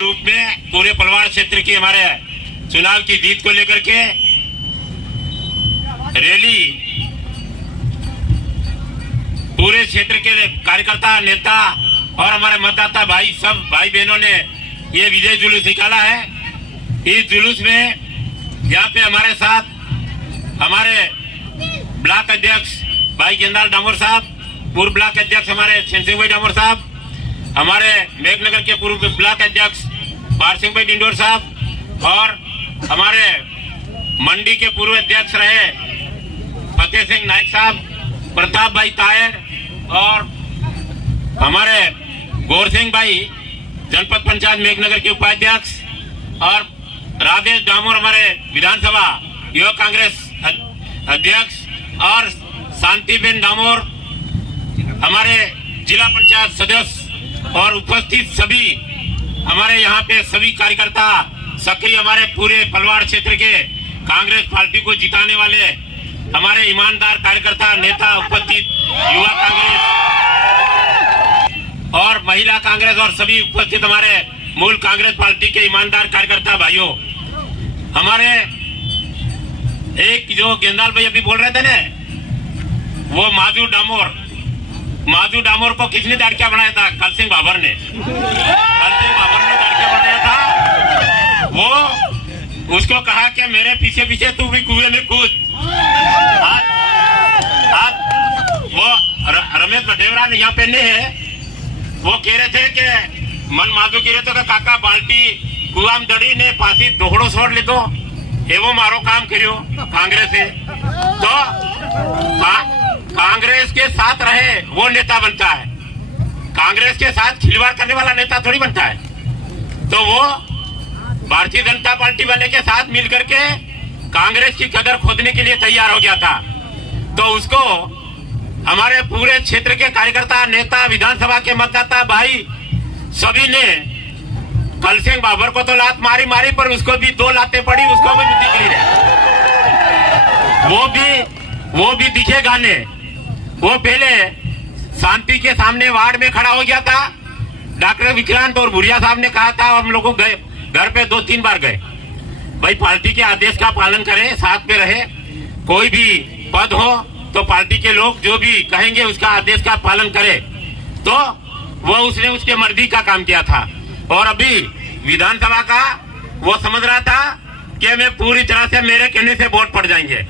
रूप में पूरे पलवाड़ क्षेत्र की हमारे चुनाव की जीत को लेकर के रैली पूरे क्षेत्र के कार्यकर्ता, नेता और हमारे मतदाता भाई, सब भाई बहनों ने ये विजय जुलूस निकाला है। इस जुलूस में यहाँ पे हमारे साथ हमारे ब्लॉक अध्यक्ष भाई गेंदाल डामोर साहब, पूर्व ब्लॉक अध्यक्ष हमारे सेंसिंग भाई डामोर साहब, हमारे मेघनगर के पूर्व ब्लॉक अध्यक्ष पार सिंह भाई डिंडोर साहब और हमारे मंडी के पूर्व अध्यक्ष रहे फतेह सिंह नायक साहब, प्रताप भाई तायर और हमारे गौर सिंह भाई जनपद पंचायत मेघनगर के उपाध्यक्ष और राजेश डामोर हमारे विधानसभा युवा कांग्रेस अध्यक्ष और शांतिबेन डामोर हमारे जिला पंचायत सदस्य और उपस्थित सभी हमारे यहाँ पे सभी कार्यकर्ता सक्रिय, हमारे पूरे पलवाड़ क्षेत्र के कांग्रेस पार्टी को जिताने वाले हमारे ईमानदार कार्यकर्ता, नेता, उपस्थित युवा कांग्रेस और महिला कांग्रेस और सभी उपस्थित हमारे मूल कांग्रेस पार्टी के ईमानदार कार्यकर्ता भाइयों, हमारे एक जो गेंदाल भाई अभी बोल रहे थे ना, वो माजू डामोर को किसने दाड़किया बनाया था? कल सिंह बाबर ने दाड़किया बनाया था। वो उसको कहा कि मेरे पीछे पीछे तू भी कुएं में कूद। आज वो रमेश भटेवरा ने यहाँ पे नहीं है, वो कह रहे थे कि मन माजू कह रहे थे काका बाल्टी कुआं में दड़ी ने पासी दोहड़ो छोड़ ले दो, एवं मारो काम करियो कांग्रेस है तो कांग्रेस के साथ रहे वो नेता बनता है, कांग्रेस के साथ खिलवाड़ करने वाला नेता थोड़ी बनता है। तो वो भारतीय जनता पार्टी वाले के साथ मिलकर के कांग्रेस की कदर खोदने के लिए तैयार हो गया था। तो उसको हमारे पूरे क्षेत्र के कार्यकर्ता, नेता, विधानसभा के मतदाता भाई सभी ने कल सिंह बाबर को तो लात मारी पर उसको भी 2 लातें पड़ी, उसको भी बुद्धि गई है। वो भी दिखेगा ने। वो पहले शांति के सामने वार्ड में खड़ा हो गया था, डॉक्टर विक्रांत और भुरिया साहब ने कहा था, हम लोगों गए घर पे 2-3 बार गए, भाई पार्टी के आदेश का पालन करें, साथ में रहे, कोई भी पद हो तो पार्टी के लोग जो भी कहेंगे उसका आदेश का पालन करे। तो वो उसने उसके मर्जी का काम किया था और अभी विधानसभा का वो समझ रहा था कि मैं पूरी तरह से मेरे कहने से वोट पड़ जाएंगे,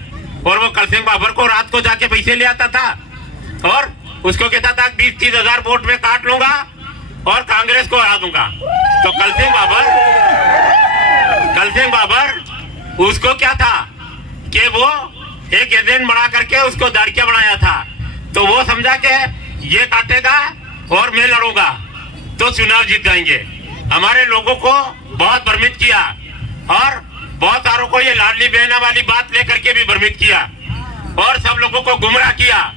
और वो कल सिंह बाबर को रात को जाके पैसे ले आता था और उसको कहता था 20-30 हजार वोट में काट लूंगा और कांग्रेस को हरा दूंगा। तो कल सिंह बाबर उसको क्या था कि वो एक एजेंट बना करके उसको दाड़किया बनाया था। तो वो समझा कि ये काटेगा और मैं लड़ूंगा तो चुनाव जीत जाएंगे। हमारे लोगों को बहुत भ्रमित किया और बहुत सारों को ये लाडली बहना वाली बात लेकर के भी भ्रमित किया और सब लोगों को गुमराह किया।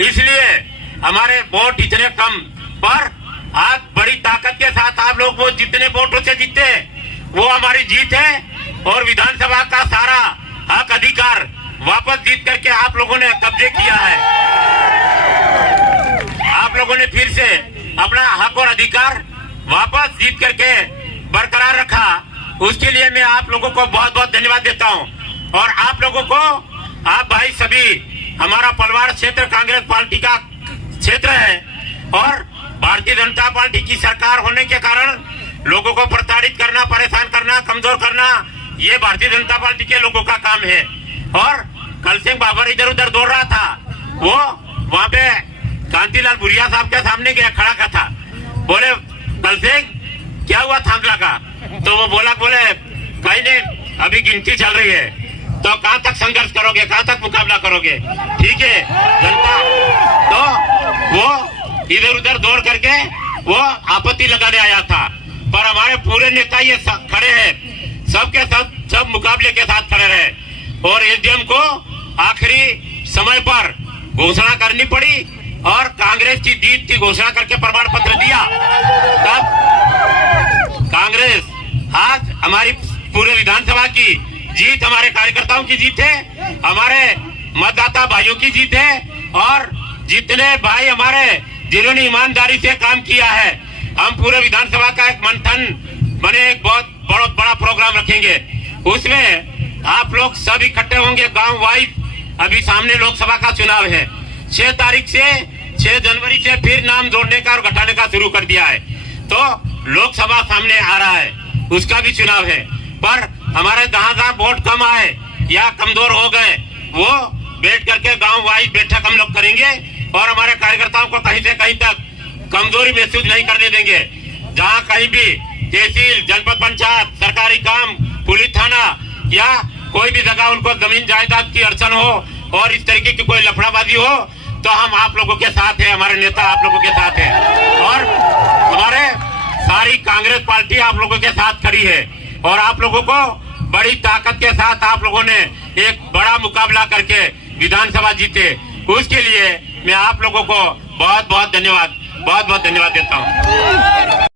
इसलिए हमारे वोट इतने कम पर आज बड़ी ताकत के साथ आप लोग वो जितने वोटों से जीते वो हमारी जीत है और विधानसभा का सारा हक अधिकार वापस जीत करके आप लोगों ने कब्जे किया है। आप लोगों ने फिर से अपना हक और अधिकार वापस जीत करके बरकरार रखा, उसके लिए मैं आप लोगों को बहुत बहुत धन्यवाद देता हूं। और आप लोगों को, आप भाई सभी, हमारा पलवाड़ क्षेत्र कांग्रेस पार्टी का क्षेत्र है और भारतीय जनता पार्टी की सरकार होने के कारण लोगों को प्रताड़ित करना, परेशान करना, कमजोर करना, ये भारतीय जनता पार्टी के लोगों का काम है। और कल सिंह बाबर इधर उधर दौड़ रहा था, वो वहां पे कांतिलाल भुरिया साहब के सामने गया, खड़ा था, बोले कल सिंह क्या हुआ थांगला का? तो वो बोले भाई ने अभी गिनती चल रही है, तो कहां तक संघर्ष करोगे, कहां तक मुकाबला करोगे? ठीक है जनता। तो वो इधर उधर दौड़ करके वो आपत्ति लगाने आया था, पर हमारे पूरे नेता ये खड़े हैं, सबके सब मुकाबले के साथ खड़े रहे और एसडीएम को आखिरी समय पर घोषणा करनी पड़ी और कांग्रेस की जीत की घोषणा करके प्रमाण पत्र दिया। तब कांग्रेस आज हमारी पूरे विधानसभा की जीत, हमारे कार्यकर्ताओं की जीत है, हमारे मतदाता भाइयों की जीत है और जितने भाई हमारे जिन्होंने ईमानदारी से काम किया है, हम पूरे विधानसभा का एक बने एक बहुत बड़ा प्रोग्राम रखेंगे। उसमें आप लोग सब इकट्ठे होंगे गांव वाइज। अभी सामने लोकसभा का चुनाव है, 6 जनवरी से फिर नाम जोड़ने का और घटाने का शुरू कर दिया है। तो लोकसभा सामने आ रहा है, उसका भी चुनाव है। पर हमारे जहाँ वोट कम आए या कमजोर हो गए, वो बैठ करके गांव वाइज बैठक हम लोग करेंगे और हमारे कार्यकर्ताओं को कहीं से कहीं तक कमजोरी महसूस नहीं करने देंगे। जहाँ कहीं भी तहसील, जनपद पंचायत, सरकारी काम, पुलिस थाना या कोई भी जगह उनको जमीन जायदाद की अड़चन हो और इस तरीके की कोई लफड़ाबाजी हो, तो हम आप लोगों के साथ हैं, हमारे नेता आप लोगों के साथ हैं और हमारे सारी कांग्रेस पार्टी आप लोगों के साथ खड़ी है। और आप लोगों को बड़ी ताकत के साथ आप लोगों ने एक बड़ा मुकाबला करके विधानसभा जीते, उसके लिए मैं आप लोगों को बहुत बहुत धन्यवाद देता हूँ।